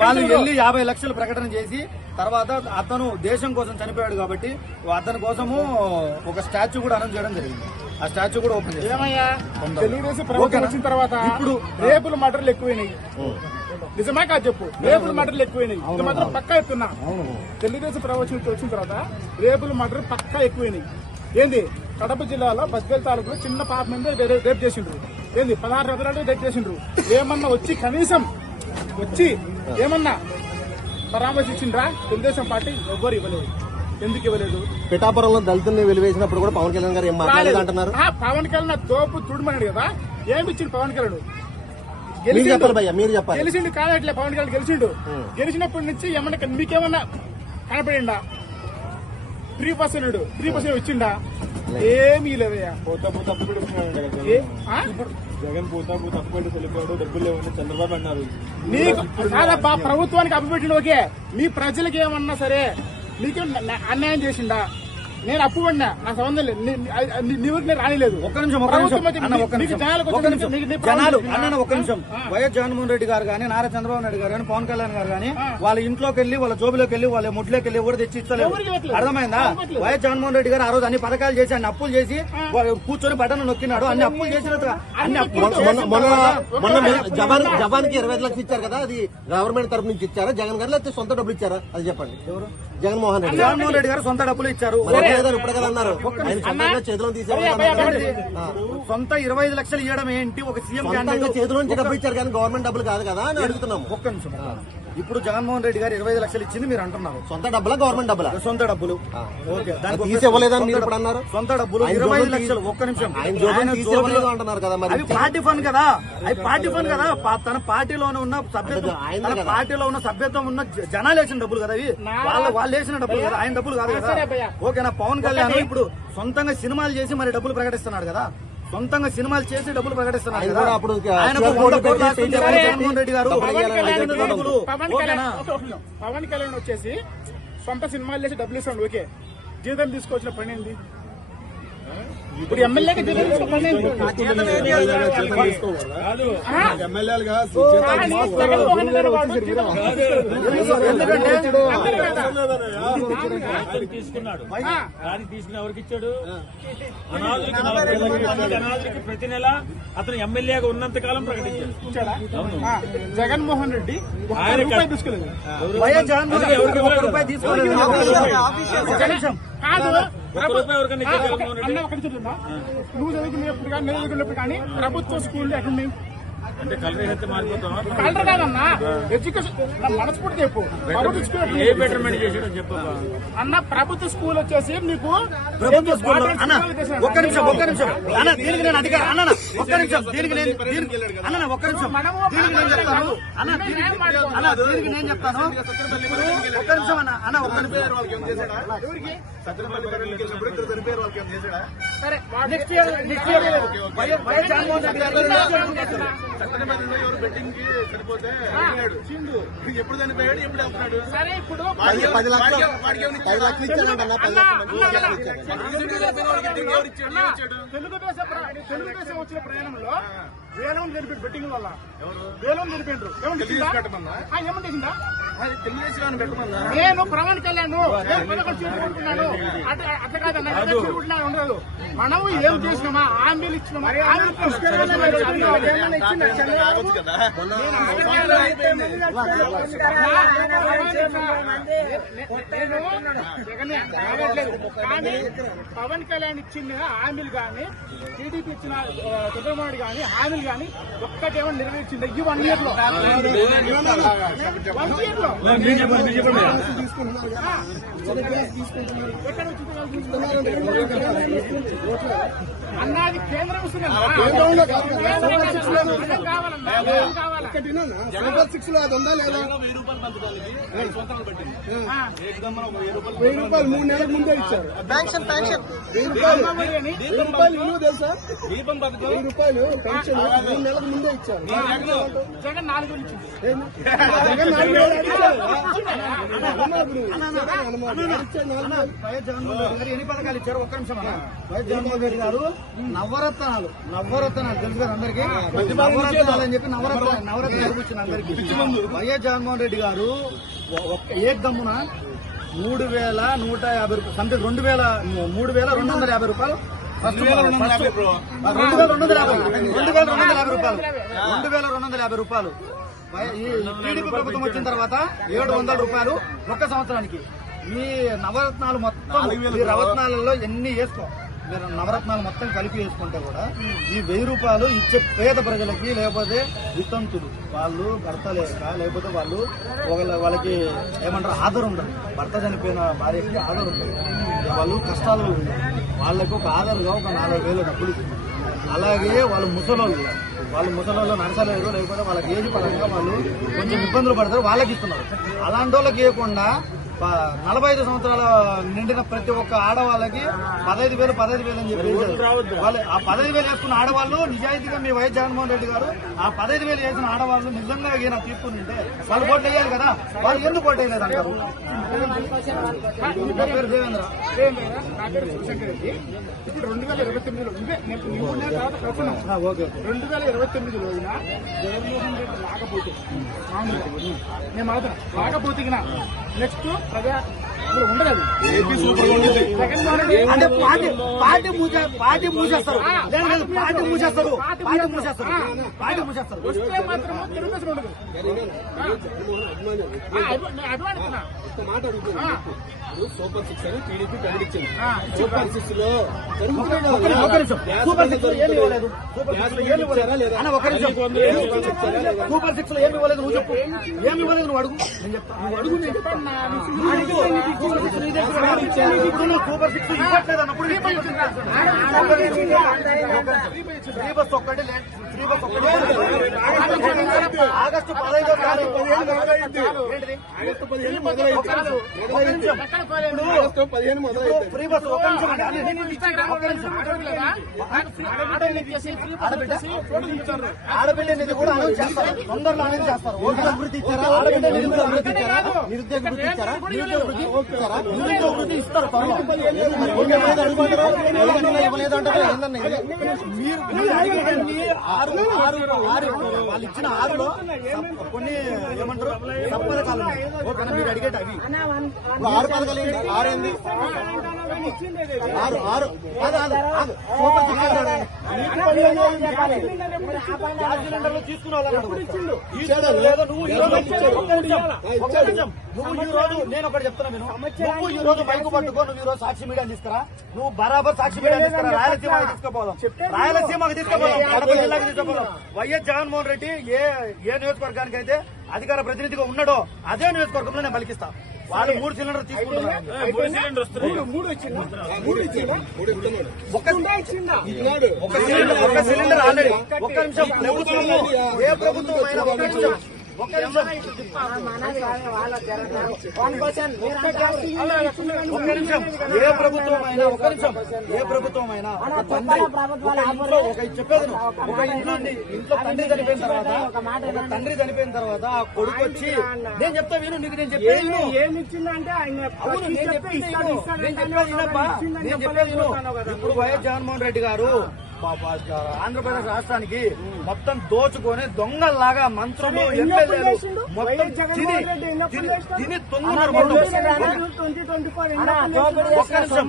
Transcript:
వాళ్ళు వెళ్ళి యాభై లక్షలు ప్రకటన చేసి తర్వాత అతను దేశం కోసం చనిపోయాడు కాబట్టి అతని కోసము ఒక స్టాచ్యూ కూడా అనౌన్స్ చేయడం జరిగింది. ఆ స్టాచ్యూ కూడా ఓపెన్ చేశారు. ఏమయ్యా? తెలుగుదేశం ప్రభుత్వం? వచ్చిన తర్వాత ఇప్పుడు రేపులు మటర్లు ఎక్కువైనాయి. నిజమే కాదు చెప్పు. రేపులు మటర్లు ఎక్కువైనాయి. ఇది మాత్రం పక్కా ఎత్తున్నా తెలుగుదేశం ప్రభుత్వం వచ్చిన తర్వాత రేపులు మటర్లు పక్కా ఎక్కువైనాయి. ఏంది? కడప జిల్లాలో బస్బేల్ తాలూకులో చిన్న పాప మీద రేప్ చేసిండ్రు. ఏంది? పదహారు రథాలు రేప్ చేసిండ్రు. ఏమన్నా వచ్చి కనీసం వచ్చి ఏమన్నా పరామర్శించిండ్రా? తెలుగుదేశం పార్టీ ఎవ్వరు ఇవ్వలేదు. ఎందుకు ఇవ్వలేదు? పిఠాపురంలో దళితుల్ని వెలివేసినప్పుడు కూడా పవన్ కళ్యాణ్ గారు ఏం మాట్లాడలేదు అంటున్నారు? ఆ, పవన్ కళ్యాణ్ తోపు తుడుమన్నాడు కదా? ఏమి ఇచ్చిండు పవన్ కళ్యాణ్? మీరు చెప్పాలి భయ్యా మీరు చెప్పాలి. గెలిచిండు కాదట్లే పవన్ కళ్యాణ్ గెలిచిండు. గెలిచినప్పటి నుంచి ఏమన్నా మీకేమన్నా కనపడిండా? ఫ్రీ బస్ ఫ్రీ బస్ ఇచ్చిండా ఏమీ లేదయ్యా. జగన్ పోతా పోతా అప్పు వెళ్ళిపోయాడు డబ్బులు లేవని చంద్రబాబు అన్నారు. నీకు కాదబ్బా ప్రభుత్వానికి అప్పు ఓకే. మీ ప్రజలకి ఏమన్నా సరే మీకు అన్యాయం చేసిండా? నేను అప్పు పడినా నా సంబంధం లేదు. నీ- నేను రానిలేదు. ఒక్క నిమిషం ఒక్క నిమిషం. జనాలు అన్న ఒక్క నిమిషం. వైఎస్ జగన్మోహన్ రెడ్డి గారు కానీ నారా చంద్రబాబు నాయుడు గారు కానీ పవన్ కళ్యాణ్ గారు కానీ వాళ్ళ ఇంట్లోకి వెళ్ళి వాళ్ళ జోబులోకి వెళ్ళి వాళ్ళ ముడ్లోకి వెళ్ళి కూడా తెచ్చి ఇస్తలేదు. అర్థమైందా. వైఎస్ జగన్మోహన్ రెడ్డి గారు ఆ రోజు అన్ని పథకాలు చేసి అన్ని అప్పులు చేసి కూర్చొని బటన్ నొక్కినాడు. అన్ని అప్పులు చేసిన అన్ని అప్పులు జవాన్ జవాన్కి ఇరవై లక్షలు ఇచ్చారు కదా అది గవర్నమెంట్ తరపు నుంచి ఇచ్చారా? జగన్ గారు లేకపోతే సొంత డబ్బులు ఇచ్చారా? అది చెప్పండి. ఎవరు? జగన్మోహన్ రెడ్డి. జగన్మోహన్ రెడ్డి గారు సొంత డబ్బులు ఇచ్చారు. ఇప్పుడు కదా అన్నారు. ఆయన సొంతంగా చేతిలో తీసేవాళ్ళు సొంత ఇరవై ఐదు లక్షలు ఇవ్వడం ఏంటి? ఒక సీఎం చేతిలో నుంచి డబ్బులు ఇచ్చారు కానీ గవర్నమెంట్ డబ్బులు కాదు కదా అని అడుగుతున్నాము. ఒక్క నిమిషం ఇప్పుడు జగన్మోహన్ రెడ్డి గారు ఇరవై ఐదు లక్షలు ఇచ్చింది మీరు అంటున్నారు. సొంత డబ్బులా గవర్నమెంట్ డబ్బులా? సొంత డబ్బులు. ఓకే దానికి ఒక- తీసి ఇవ్వలేదని మీరు సొంత ఇప్పుడు అన్నారు సొంత డబ్బులు ఇరవై ఐదు లక్షలు ఒక్క నిమిషం. అంటున్నారు కదా మరి. పార్టీ ఫండ్ కదా. అవి పార్టీ ఫండ్ కదా. తన పార్టీలోనే ఉన్న సభ్యత్వం అది. పార్టీలో ఉన్న సభ్యత్వం ఉన్న జనాలు వేసిన డబ్బులు కదా అవి వాళ్ళ వాళ్ళు వేసిన డబ్బులు కదా. ఆయన డబ్బులు కాదు కదా. ఓకేనా పవన్ కళ్యాణ్ ఇప్పుడు సొంతంగా సినిమాలు చేసి మరి డబ్బులు ప్రకటిస్తున్నాడు కదా. సొంతంగా సినిమాలు చేసి డబ్బులు ప్రకటిస్తున్నాడు ఆయన కదా. అప్పుడు. జగన్మోహన్ రెడ్డి గారు. పవన్ కళ్యాణ్ వచ్చేసి సొంత సినిమాలు చేసి డబ్బులు ఇస్తాడు ఓకే. జీతం తీసుకొచ్చిన పని ఏంది? ఇప్పుడు? ఎమ్మెల్యేలుగా. ఆయన తీసుకున్నాడు. కానీ తీసుకుని ఎవరికి ఇచ్చాడు? అనాథులకి ప్రతి నెల అతను ఎమ్మెల్యేగా ఉన్నంత కాలం ప్రకటించాడు. జగన్మోహన్ రెడ్డి ఆయన తీసుకోలేదు. కాదు. నువ్వు చదువుకునేప్పుడు కానీ నేను చదువుకునేప్పుడు కానీ ప్రభుత్వ స్కూల్ అంటే కలర్ అయితే మారిపోతాం కలర్ కాదన్నా. ఎడ్యుకేషన్ నా మనస్ఫూర్తి చెప్పు. ప్రభుత్వ స్కూల్ ఏ ఎక్కడున్నాయి? బెటర్మెంట్ చేసాడో చెప్పు అన్న ప్రభుత్వ స్కూల్ వచ్చేసి నీకు ప్రభుత్వ అన్న స్కూల్ చేసిన- ఒక్క నిమిషం ఒక్క నిమిషం. అన్న దీనికి నేను అధికారం అన్న అన్న, ఒక్క నిమిషం. దీనికి నేను దీనికి అన్న ఒక్క నిమిషం. దీనికి నేను చెప్తాను. అన్న ఏం? అన్న దీనికి నేను చెప్తాను. ఒక్క నిమిషం అన్న అన్న ఒక్క నిమిషం. సరే next year next year Jaganmohan Reddy garu ఎప్పుడు చనిపోయాడు ఎప్పుడు వెళ్తున్నాడు? సరే ఇప్పుడు పది లక్షలు పది లక్షలు తెలుగుదేశం ప్ర- తెలుగుదేశం వచ్చిన ప్రయాణంలో వేలం జరిపాడు బెట్టింగ్ వల్ల. వేలం జరిపిండ్రు ఏమంటే ఏమంటే చేసిందా? తెలుగుదేశం పెట్టమన్నా? నేను పవన్ కళ్యాణ్ నేను పదకొండు సీట్లు కొట్టుకున్నాను అట్లా కాదన్న నేను సీట్లు కొట్టుకున్నాను ఉండదు మనం ఏం చేసినామా? హామీలు ఇచ్చినామా? కానీ పవన్ కళ్యాణ్ ఇచ్చిన హామీలు కానీ టీడీపీ ఇచ్చిన చంద్రబాబు కానీ హామీలు కానీ ఒక్కటేమో నెరవేర్చింది. ఈ వన్ ఇయర్లో. వన్ ఇయర్లో. అన్నది కేంద్రం జనరల్ సిక్స్లో అది ఉందా లేదా? వెయ్యి రూపాయలు పెట్టింది. వెయ్యి రూపాయలు మూడు నెలల ముందే ఇచ్చారు. పెన్షన్ పెన్షన్ వెయ్యి రూపాయలు. వెయ్యి రూపాయలు ఇల్లు తెలుసా? వెయ్యి రూపాయలు పెన్షన్. మూడు నెలల ముందే ఇచ్చారు. జగన్ నాలుగు వేలు ఇచ్చింది. జగన్ నాలుగు వేలు అడిగితే వైఎస్ జగన్మోహన్ రెడ్డి గారు ఎన్ని పథకాలు ఇచ్చారు? ఒక్క నిమిషం అన్న. వైఎస్ జగన్మోహన్ రెడ్డి గారు నవరత్నాలు నవరత్నాలు తెలుసు కదా అందరికి? నవరత్నాలు అని చెప్పి నవరత్న నవరత్నాలు కూర్చుని అందరికి. వైఎస్ జగన్మోహన్ రెడ్డి గారు ఏక్ దమ్మున మూడు వేల నూట యాభై రూపాయలు సంథింగ్ రెండు వేల మూడు వేల రెండు వందల యాభై రూపాయలు రెండు వేల రెండు వందల యాభై రెండు వేల రెండు వందల యాభై రూపాయలు. రెండు వేల రెండు వందల యాభై రూపాయలు. ఈ టీడీపీ ప్రభుత్వం వచ్చిన తర్వాత ఏడు వందల రూపాయలు ఒక్క సంవత్సరానికి. మీ నవరత్నాలు మొత్తం ఈ నవరత్నాలలో ఎన్ని వేసుకో? మీరు నవరత్నాలు మొత్తం కలిపి వేసుకుంటే కూడా ఈ వెయ్యి రూపాయలు ఇచ్చే పేద ప్రజలకి లేకపోతే వితంతులు. వాళ్ళు భర్త లేక లేకపోతే వాళ్ళు వాళ్ళకి ఏమంటారు ఆధారం ఉండదు భర్త చనిపోయిన భార్యకి ఆధారం ఉండదు వాళ్ళు కష్టాలు ఉన్నారు వాళ్ళకి ఒక ఆధారుగా ఒక నాలుగు వేల డబ్బులు అలాగే వాళ్ళు ముసలోళ్ళు. వాళ్ళు ముసలోళ్ళు నడచలేరు లేకపోతే వాళ్ళకి ఏజ్ పరంగా వాళ్ళు కొంచెం ఇబ్బందులు పడతారు వాళ్ళకి ఇస్తున్నారు. అలాంటి వాళ్ళకి ఇవ్వకుండా నలభై ఐదు సంవత్సరాల నిండిన ప్రతి ఒక్క ఆడవాళ్ళకి పదహైదు వేలు పదహైదు వేలు అని చెప్పి వాళ్ళు ఆ పదహైదు వేలు వేసుకున్న ఆడవాళ్ళు నిజాయితీగా మీ వైఎస్ జగన్మోహన్ రెడ్డి గారు ఆ పదహైదు వేలు వేసిన ఆడవాళ్ళు నిజంగా ఈయన తీసుకుని ఉంటే వాళ్ళు ఓట్లు వేయాలి కదా? వాళ్ళు ఎందుకు ఓటు వేయలేదు అంటారు? పేరు దేవేంద్ర. ఇప్పుడు వేల ఇరవై తొమ్మిదిలో ఇదే నేను తర్వాత ప్రశ్న రెండు వేల ఇరవై తొమ్మిది రోజున జగన్మోహన్ రెడ్డి రాకపోతే నేను మాత్రం రాకపోతే నెక్స్ట్ ప్రజా అంటే పార్టీ పార్టీ మూసే పార్టీ మూసేస్తారు. లేదు లేదు పార్టీ మూసేస్తారు. పార్టీ మూసేస్తారు. పార్టీ వస్తే మాత్రం తెలుగుదేశం ఉండదు మాట సూపర్ సిక్స్ అని టీడీపీ ప్రకటించింది. ఆ, సూపర్ సిక్స్లో. సూపర్ సిక్స్ ఏమి ఇవ్వలేదు. సూపర్ సిక్స్లో ఏమి ఇవ్వలేదు. అన్న ఒక నిమిషం. సూపర్ సిక్స్లో ఏమి ఇవ్వలేదు. నువ్వు చెప్పు. ఏమి ఇవ్వలేదు నువ్వు అడుగు. నేను చెప్తా. నువ్వు అడుగు నేను చెప్తాను. సూపర్ సిక్స్ నీ దగ్గర సూపర్ సిక్స్ ఇవ్వట్లేదు అన్నప్పుడు ఫ్రీ బస్ ఒక్కటి ఫ్రీ బస్ ఆగస్టు పదహైదో తారీఖు ఏంటిది ఆగస్టు పదిహేను మొదలైంది. ఆగస్టు మొదలైంది ఫ్రీ బస్ ఒక ఆడబిడ్డ నిధి కూడా అనౌన్స్ చేస్తారు తొందరలో అనౌన్స్ చేస్తారు వృత్తి ఇచ్చారా ఆడబిడ్డ నిరుద్యోగ వృత్తి ఇచ్చారా నిరుద్యోగ వృత్తి ఇచ్చారా నిరుద్యోగ వృత్తి ఇచ్చారా నిరుద్యోగ వృత్తి ఇస్తారు త్వరలో మరి ఏందన్న ఆరు ఆరు ఆరు వాళ్ళు ఇచ్చిన ఆరులో కొన్ని ఏమంటారు? ఓకేనా మీరు అడిగేటి అవి. ఇప్పుడు ఆరు పథకాలు ఏంటి? ఆరు ఏంది? ఆరు ఆరు. కాదు కాదు కాదు సూపర్. గ్యాస్ సిలిండర్లు తీసుకున్న లేదో నువ్వు ఈ రోజు. నువ్వు ఈ రోజు నేను ఒకటి చెప్తున్నా నేను నువ్వు ఈ రోజు మైకు పట్టుకో నువ్వు ఈ రోజు సాక్షి మీడియా తీసుకురా. నువ్వు బరాబర్ సాక్షి మీడియా తీసుకురా. రాయలసీమకి తీసుకుపోదాం. రాయలసీమకి తీసుకుపోదాం. కడప జిల్లాకి తీసుకుపోదాం. వైఎస్ జగన్మోహన్ రెడ్డి ఏ ఏ నియోజకవర్గానికి అయితే అధికార ప్రతినిధిగా ఉన్నాడో అదే నియోజకవర్గంలో నేను పలికిస్తా వాళ్ళు మూడు సిలిండర్ తీసుకుంటున్నారు. ఒక సిలిండర్ ఆల్రెడీ. ఒక్క నిమిషం. ప్రభుత్వం ఏ ప్రభుత్వం అయినా ఒక్క నిమిషం. ఏ ప్రభుత్వం అయినా ఒక్క నిమిషం. ఏ ప్రభుత్వం అయినా ఒక తండ్రి ఒక ఇంట్లో ఒక చెప్పేది. ఒక ఇంట్లో ఇంట్లో తండ్రి చనిపోయిన తర్వాత ఒక తండ్రి చనిపోయిన తర్వాత ఆ కొడుకు వచ్చి నేను చెప్తా విను నీకు నేను చెప్పేది విను. ఏమి ఇచ్చిందంటే ఆయన అవును ప్రతి నేను చెప్పేది నేను చెప్పేది నేను. ఇప్పుడు వైఎస్ జగన్మోహన్ రెడ్డి గారు ఆంధ్రప్రదేశ్ రాష్ట్రానికి మొత్తం దోచుకొని దొంగల్లాగా మంత్రులు ఎమ్మెల్యేలు? మొత్తం తిని తొంగున్నారు ఒక్క నిమిషం.